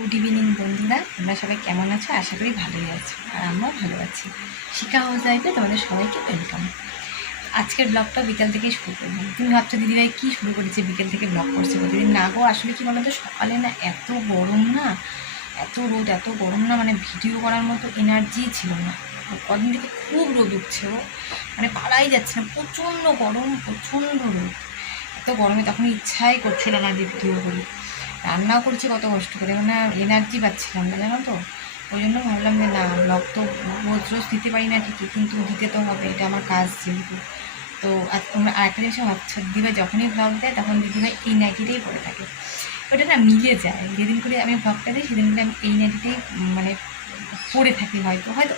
Good evening বন্ধুরা, তোমরা সবাই কেমন আছো? আশা করি ভালোই আছো, আর আমরাও ভালো আছি। শিখা হাউস লাইফে তোমাদের সবাইকে ওয়েলকাম। আজকের ব্লগটা বিকেল থেকেই শুরু করলাম। তুমি ভাবছো দিদিভাই কী শুরু করেছে, বিকেল থেকে ব্লগ করছে প্রতিদিন? না গো, আসলে কি বলো তো, সকালে না এত গরম, না এত রোদ, এত গরম, না মানে ভিডিও করার মতো এনার্জি ছিল না। কদিন থেকে খুব রোদ উঠছে, মানে পালাই যাচ্ছে না, প্রচণ্ড গরম, প্রচণ্ড রোদ। এত গরমে তখন ইচ্ছাই করছিল না যে ভিডিও করি। রান্নাও করছি কত কষ্ট করে, মানে এনার্জি পাচ্ছিলাম না, জানো তো। ওই জন্য ভাবলাম যে না, ব্লগ তো রোজ রোজ দিতে পারি না ঠিকই, কিন্তু দিতে তো হবে, এটা আমার কাজ যেহেতু। তো আর তোমরা আরেকটা জিনিস ভাবছো, দিদিভাই যখনই ব্লগ দেয় তখন দিদিভাই এই নাইটিটাই পরে থাকে। ওটা না মিলে যায়, যেদিন করে আমি ব্লগটা দিই সেদিন করে আমি এই নাইটিটাই মানে পরে থাকি। হয়তো হয়তো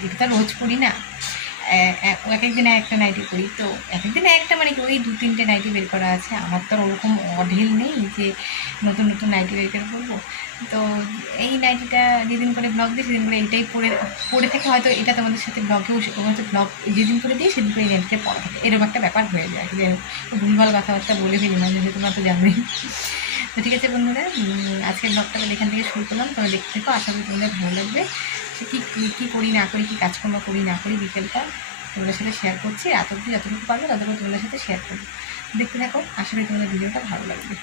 যেটা তো রোজ করি না, এক এক দিনে একটা নাইটি পরি, তো এক একদিনে একটা মানে কি ওই 2-3টে নাইটি বের করা আছে। আমার তো ওরকম অঢেল নেই যে নতুন নতুন নাইটি বের করে পরবো। তো এই নাইটিটা যেদিন করে ব্লগ দিই সেদিন করে এইটাই পরে থাকে। হয়তো এটা তোমাদের সাথে ব্লগেও হয়তো ব্লগ যেদিন করে দিই সেদিন করে এই নাইটিটা পরা থাকে, এরকম একটা ব্যাপার হয়ে যায়। ভুলভাল কথাবার্তা বলে ফেলি মাঝে মাঝে, তোমরা তো জানোই। তো ঠিক আছে বন্ধুরা, আজকের ব্লগটা এখান থেকে শুরু করলাম, তোমরা দেখতে থাকো, আশা করি তোমাদের ভালো লাগবে। কী কী করি না করি, কী কাজকর্ম করি না করি বিকেলটা তোমাদের সাথে শেয়ার করছি। এত অবধি যতটুকু পারবো ততটুকু তোমাদের সাথে শেয়ার করবো। দেখতে থাকো, আশা করি তোমাদের ভিডিওটা ভালো লাগবে।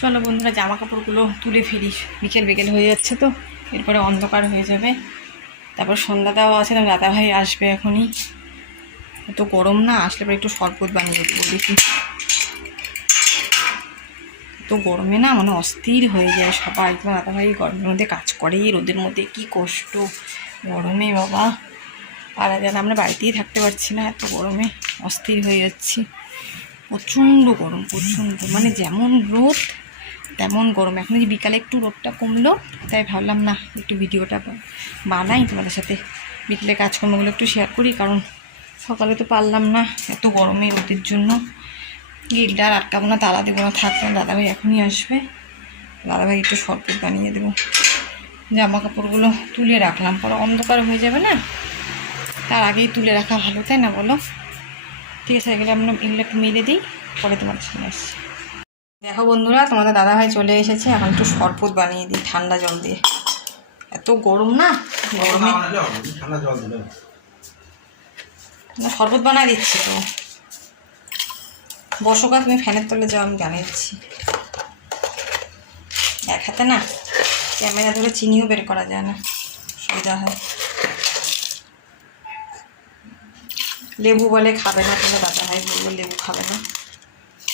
চলো বন্ধুরা, জামা কাপড়গুলো তুলে ফেলিস, বিকেল বিকেল হয়ে যাচ্ছে তো, এরপরে অন্ধকার হয়ে যাবে। তারপর সন্ধ্যা দেওয়া আছে, তার দাদাভাই আসবে এখনই। এত গরম না, আসলে পরে একটু শরবত বানিয়ে দেবো দেখি। তো গরমে না মানে অস্থির হয়ে যায় সবাই। তোমার দাদাভাই গরমের মধ্যে কাজ করে, রোদের মধ্যে কি কষ্ট গরমে বাবা, পারা যায় না। আমরা বাড়িতেই থাকতে পারছি না, এত গরমে অস্থির হয়ে যাচ্ছি। প্রচণ্ড গরম, প্রচণ্ড, মানে যেমন রোদ তেমন গরম। এখন যে বিকালে একটু রোদটা কমলো, তাই ভাবলাম না একটু ভিডিওটা বানাই, তোমাদের সাথে বিকেলে কাজকর্মগুলো একটু শেয়ার করি। কারণ সকালে তো পারলাম না এত গরমে রোদের জন্য। গিলটা আর আটকাবো না, তালা দেবো না, থাকবে। দাদাভাই এখনই আসবে, দাদাভাই একটু শরবত বানিয়ে দেবো। জামা কাপড়গুলো তুলে রাখলাম, পরে অন্ধকার হয়ে যাবে না, তার আগেই তুলে রাখা ভালো, তাই না বলো? ঠিক আছে, এগুলো একটু মেলে দিই, পরে তোমার সামনে আসছি। দেখো বন্ধুরা, তোমাদের দাদাভাই চলে এসেছে, এখন একটু শরবত বানিয়ে দিই ঠান্ডা জল দিয়ে। এত গরম না, গরমে শরবত বানিয়ে দিচ্ছি। তো বসোকা, তুমি ফ্যানের তলে যাও, আমি জানিয়ে দিচ্ছি। এক হাতে না ক্যামেরা ধরে চিনিও বের করা যায় না, সুবিধা হয়। লেবু বলে খাবে না, তোমার দাদাভাই বললো লেবু খাবে না,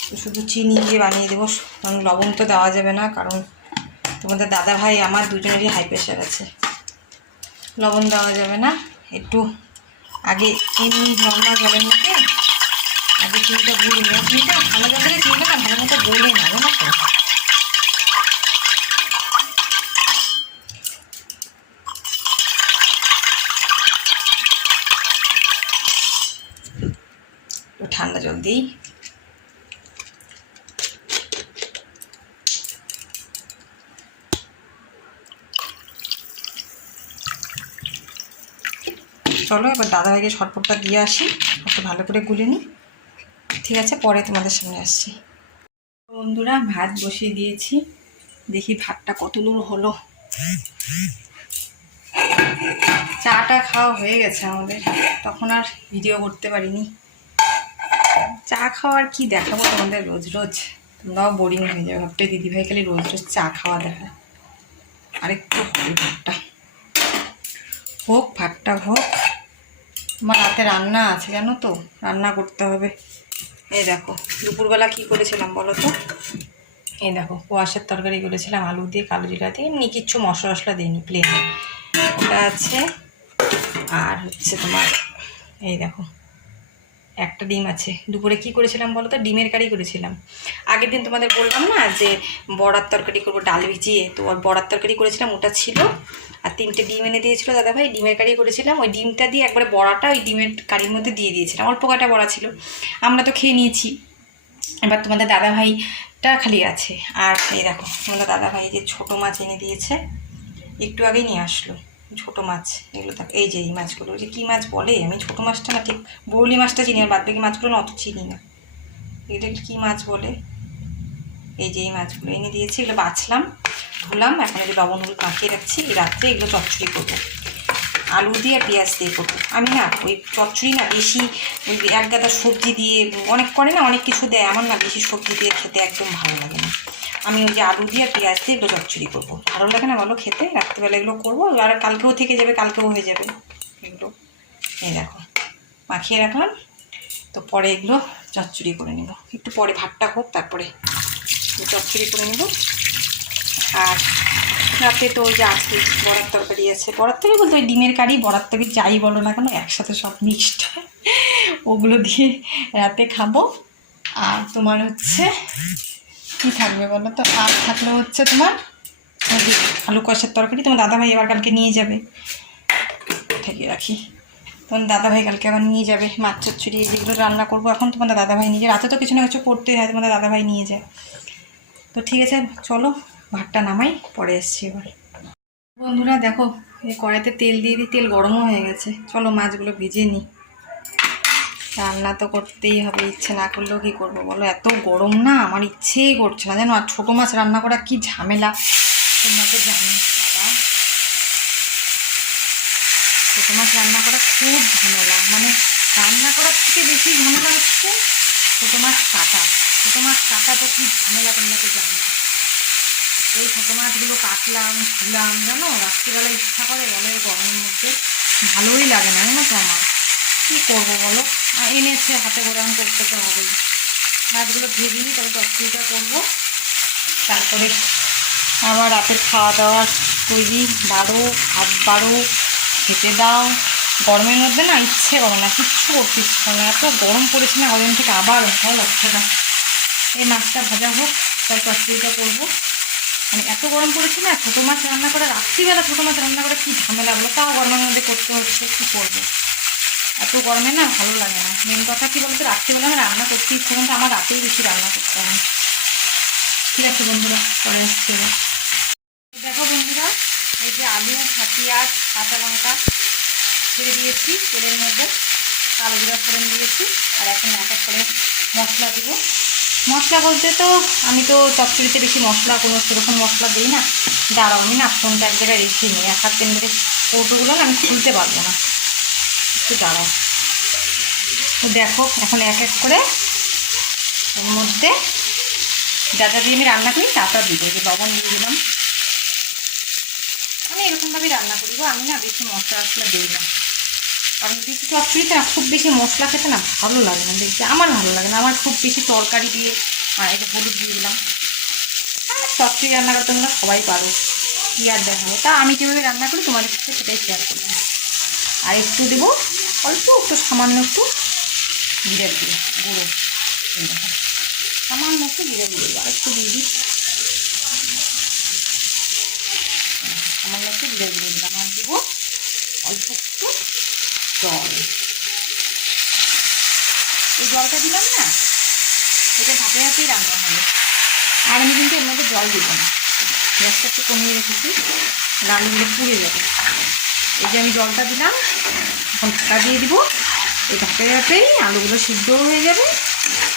তো শুধু চিনি দিয়ে বানিয়ে দেবো। কারণ লবণ তো দেওয়া যাবে না, কারণ তোমাদের দাদাভাই আমার দুজনেরই হাই প্রেশার আছে, লবণ দেওয়া যাবে না। একটু আগে এমনি নর্মাল জলের মধ্যে আগে চিনিটা গুলে নেওয়া, চিনিটা ভালো জল দিলে চিনিটা না ভালো মতো গলে না, জানো তো। ঠান্ডা জল দিই। চলো এবার দাদাভাইকে শরবতটা দিয়ে আসি, একটু ভালো করে গুলে নিই। ঠিক আছে, পরে তোমাদের সামনে আসছি। বন্ধুরা, ভাত বসিয়ে দিয়েছি, দেখি ভাতটা কত দূর হলো। চাটা খাওয়া হয়ে গেছে আমাদের, তখন আর ভিডিও করতে পারিনি। চা খাওয়ার কি দেখাবো তোমাদের রোজ রোজ, তোমরাও বোরিং হয়ে যাবে, ভাবতে দিদিভাই খালি রোজ রোজ চা খাওয়া দেখায়। আরেকটু হবে ভাতটা হোক, ভাতটা হোক। আমার রাতে রান্না আছে, জানো তো, রান্না করতে হবে। এই দেখো দুপুরবেলা কি করেছিলাম বলো তো, এই দেখো কোয়াশের তরকারি করেছিলাম, আলু দিয়ে কালো জিরা দিয়ে, এমনি কিচ্ছু মশলা টশলা দিইনি, প্লেন। ওটা আছে, আর হচ্ছে তোমার এই দেখো একটা ডিম আছে। দুপুরে কি করেছিলাম বলো তো, ডিমের কারি করেছিলাম। আগের দিন তোমাদের বললাম না যে বড়ার তরকারি করবো ডাল ভিজিয়ে, তো বড়ার তরকারি করেছিলাম, ওটা ছিল। আর 3টে ডিম এনে দিয়েছিলো দাদাভাই, ডিমের কারি করেছিলাম। ওই ডিমটা দিয়ে একবারে বড়াটা ওই ডিমের কারির মধ্যে দিয়ে দিয়েছিলাম, অল্প কটা বড়া ছিল, আমরা তো খেয়ে নিয়েছি। এবার তোমাদের দাদাভাইটা খালি আছে। আর এই দেখো তোমাদের দাদাভাই যে ছোটো মাছ এনে দিয়েছে, একটু আগেই নিয়ে আসলো ছোটো মাছ। এগুলো দেখ, এই যে এই মাছগুলো, যে কী মাছ বলে, আমি ছোটো মাছটা না ঠিক, বৌলি মাছটা চিনি, আর বাদ বাকি মাছগুলো না অত চিনি না। এটা কী মাছ বলে, এই যে এই মাছগুলো এনে দিয়েছে, এগুলো বাছলাম, ধুলাম, এখন এই যে লবণ হলুদ মাখিয়ে রাখছি। এই রাত্রে এগুলো চচ্চড়ি করবো, আলু দিয়ে আর পেঁয়াজ দিয়ে করবো। আমি না ওই চচ্চড়ি না বেশি ওই এক গাদা সবজি দিয়ে অনেক করে না, অনেক কিছু দেয়, আমার না বেশি সবজি দিয়ে খেতে একদম ভালো লাগে না। আমি ওই যে আলু দিয়ে আর পেঁয়াজ দিয়ে এগুলো চচ্চড়ি করবো, ভালো লাগে না বলো খেতে? রাত্রিবেলা এগুলো করবো, আর কালকেও থেকে যাবে, কালকেও হয়ে যাবে এগুলো। এই দেখো মাখিয়ে রাখলাম, তো পরে এগুলো চচ্চড়ি করে নেব। একটু পরে ভাতটা হোক, তারপরে চচ্চড়ি করে নেব। আর রাতে তো ওই যে আছে বড়ার তরকারি আছে, বড়ার তরকারি বলতে ওই ডিমের কারি, বড়ার তরকারি যাই বলো না কেন একসাথে সব মিক্সড, ওগুলো দিয়ে রাতে খাবো। আর তোমার হচ্ছে কী থাকবে বলো তো? আর থাকলে হচ্ছে তোমার ওই যে আলু কষার তরকারি, তোমার দাদাভাই এবার কালকে নিয়ে যাবে, ঠেকে রাখি। তোমার দাদাভাই কালকে আবার নিয়ে যাবে মাছ চচ্চড়ি যেগুলো রান্না করবো এখন, তোমাদের দাদাভাই নিয়ে যায়। রাতে তো কিছু না কিছু করতেই হয়, তোমাদের দাদাভাই নিয়ে যায়। তো ঠিক আছে, চলো ভাতটা নামাই, পরে এসছি এবার। বন্ধুরা দেখো, এই কড়াইতে তেল দিয়ে দিই, তেল গরমও হয়ে গেছে। চলো মাছগুলো ভেজে নিই, রান্না তো করতেই হবে, ইচ্ছে না করলেও কী করবো বলো? এত গরম না, আমার ইচ্ছেই করছে না জানো। আর ছোটো মাছ রান্না করা কি ঝামেলা, তোমরা তো জানো বাবা, ছোটো মাছ রান্না করা খুব ঝামেলা। মানে রান্না করার থেকে বেশি ঝামেলা হচ্ছে ছোটো মাছ কাটা। ছোটো মাছ কাটা তো কি ঝামেলা তোমরা তো জানো। এই ছোটো মাছগুলো কাটলাম, ধুলাম, জানো রাত্রিবেলা ইচ্ছা করে বলো, এই গরমের মধ্যে ভালোই লাগে না জানো তো। আমার কী করবো বলো, এনেছে হাতে করে, আমি করতে তো হবেই। মাছগুলো ভেজে নিই, তবে চচ্চড়িটা করবো। তারপরে আমার রাতের খাওয়া দাওয়ার তৈরি, বাড়ো ভাত বাড়ো, খেতে দাও। গরমের মধ্যে না ইচ্ছে করে না, কিচ্ছু করতে ইচ্ছে করে না, এত গরম পড়েছে না কদিন থেকে, আবার ভালো লাগছে না। এই মাছটা ভাজা হোক, তাই চচ্চড়িটা করবো। মানে এত গরম পড়েছে না, ছোটো মাছ রান্না করা, রাত্রিবেলা ছোটো মাছ রান্না করা কী ঝামেলা বলো, তাও গরমের মধ্যে করতে হচ্ছে, কী করবো? এত গরমে না ভালো লাগে না। মেন কথা কী বলতো, রাত্রিবেলা আমি রান্না করতে ইচ্ছে, কিন্তু আমার রাতেই বেশি রান্না করতে হয়। ঠিক আছে বন্ধুরা, পরে এসছে। দেখো বন্ধুরা, এই যে আলু, পেঁয়াজ, কাঁচা লঙ্কা ছেড়ে দিয়েছি তেলের মধ্যে, কালো জিরা ফোড়ন দিয়েছি। আর এখন এক এক করে মশলা দিব। মশলা বলতে তো আমি তো চচ্চড়িতে বেশি মশলা কোনো সেরকম মশলা দিই না। দাঁড়াও, আমি না ফোনটা এক জায়গায় রেখে নিই, এক হাতে মেরে কৌটোগুলো না আমি খুলতে পারবো না, একটু দাঁড়াও। তো দেখো এখন এক এক করে ওর মধ্যে যা যা দিয়ে আমি রান্না করি তা তা দিব। যে লবণ দিয়ে দিলাম, আমি এরকমভাবেই রান্না করি গো, আমি না বেশি মশলা আসলে দিই না, কারণ বেশি চচ্চড়িতে না খুব বেশি মশলা খেতে না ভালো লাগে না, দেখতে আমার ভালো লাগে না। আমার খুব বেশি তরকারি দিয়ে একটু হলুদ দিয়ে দিলাম। আর চচ্চড়ি রান্না করতে তোমরা সবাই পারো, কী আর দেখাবো। তা আমি কীভাবে রান্না করি তোমাদের সাথে সেটাই শেয়ার করলাম। আর একটু দেবো অল্প, একটু সামান্য একটু জিরে গুঁড়ো, সামান্য একটু জিরে গুঁড়ো আর একটু দিয়ে দিই, সামান্য একটু জিরে গুঁড়ো দিলাম। আর দেবো অল্প একটু জল। এই জলটা দিলাম না, এটা হাতে হাতেই রান্না হবে। আর আমি কিন্তু এর মধ্যে জল দিব না, গ্যাসটা একটু কমিয়ে রেখেছি, রান্নাগুলো পুড়ে যাবে। এই যে আমি জলটা দিলাম, এখন ঢাকা দিয়ে দিব। এই ঢাকা হাতেই আলুগুলো সিদ্ধও হয়ে যাবে,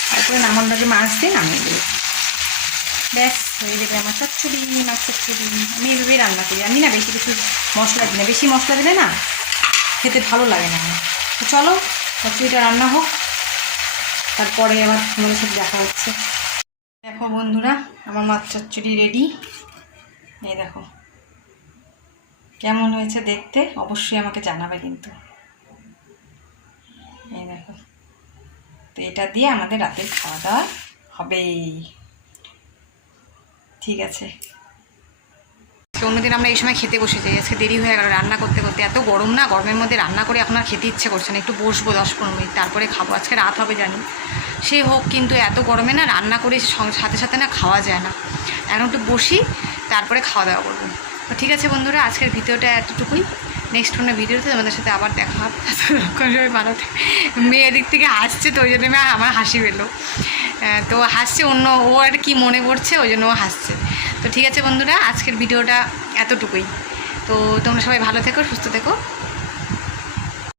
তারপরে নামার লাগে মাছ দিয়ে নামিয়ে দেবো, ব্যাস হয়ে যাবে আমার চচ্চড়ি, মাছ চচ্চড়ি। আমি এভাবেই রান্না করি, আমি না বেশি কিছু মশলা দিই না, বেশি মশলা দিলে না খেতে ভালো লাগে না আমার। তো চলো চচ্চড়িটা রান্না হোক, তারপরে আবার তোমাদের সাথে দেখা হচ্ছে। দেখো বন্ধুরা, আমার মাছ চচ্চড়ি রেডি। এই দেখো কেমন হয়েছে দেখতে, অবশ্যই আমাকে জানাবে কিন্তু। এই দেখো, তো এটা দিয়ে আমাদের রাতের খাওয়া দাওয়া হবেই। ঠিক আছে, অন্যদিন আমরা এই সময় খেতে বসে যাই, আজকে দেরি হয়ে গেল রান্না করতে করতে। এত গরম না, গরমের মধ্যে রান্না করে এখন আর খেতে ইচ্ছে করছে না, একটু বসবো 10-15 মিনিট, তারপরে খাবো। আজকে রাত হবে জানি, সে হোক, কিন্তু এত গরমে না রান্না করে সাথে সাথে না খাওয়া যায় না। এখন একটু বসি, তারপরে খাওয়া দাওয়া করবো। তো ঠিক আছে বন্ধুরা, আজকের ভিডিওটা এতটুকুই। নেক্সট কোনো ভিডিওতে তোমাদের সাথে আবার দেখা হবে। সবাই ভালো থাকে। মেয়ে দিক থেকে হাসছে, তো ওই জন্য আমার হাসি পেলো। তো হাসছে, অন্য ও আর কি মনে করছে, ওই জন্য ও হাসছে। তো ঠিক আছে বন্ধুরা, আজকের ভিডিওটা এতটুকুই। তো তোমরা সবাই ভালো থেকো, সুস্থ থেকো।